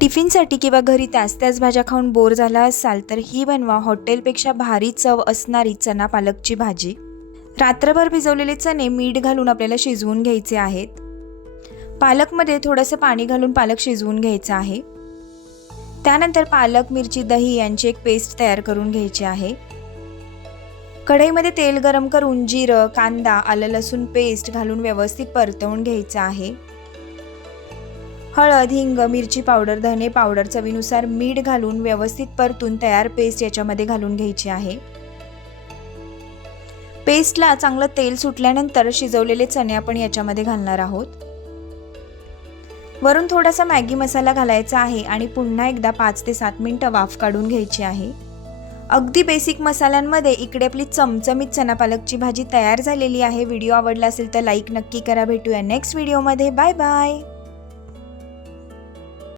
टिफिनसाठी किंवा घरी त्याच त्याच भाज्या खाऊन बोर झाला असाल तर ही बनवा हॉटेलपेक्षा भारी चव असणारी चना पालकची भाजी। रात्रभर भिजवलेले चणे मीठ घालून आपल्याला शिजवून घ्यायचे आहेत। पालकमध्ये थोडंसं पाणी घालून पालक शिजवून घ्यायचा आहे। त्यानंतर पालक, मिरची, दही यांची एक पेस्ट तयार करून घ्यायची आहे। कढईमध्ये तेल गरम करून जिरं, कांदा, आलं लसूण पेस्ट घालून व्यवस्थित परतवून घ्यायचं आहे। हळद, हिंग, मिरची पावडर, धने पावडर, चवीनुसार मीठ घालून व्यवस्थित परतून तयार पेस्ट याच्यामध्ये घालून घ्यायची आहे। पेस्टला चांगलं तेल सुटल्यानंतर शिजवलेले चणे आपण याच्यामध्ये घालणार आहोत। वरून थोडासा मॅगी मसाला घालायचा आहे आणि पुन्हा एकदा 5 ते 7 मिनिटं वाफ काढून घ्यायची आहे। अगदी बेसिक मसाल्यांमध्ये इकडे आपली चमचमीत चना पालकची भाजी तयार झालेली आहे। व्हिडिओ आवडला असेल तर लाईक नक्की करा। भेटूया नेक्स्ट व्हिडिओमध्ये। Bye bye.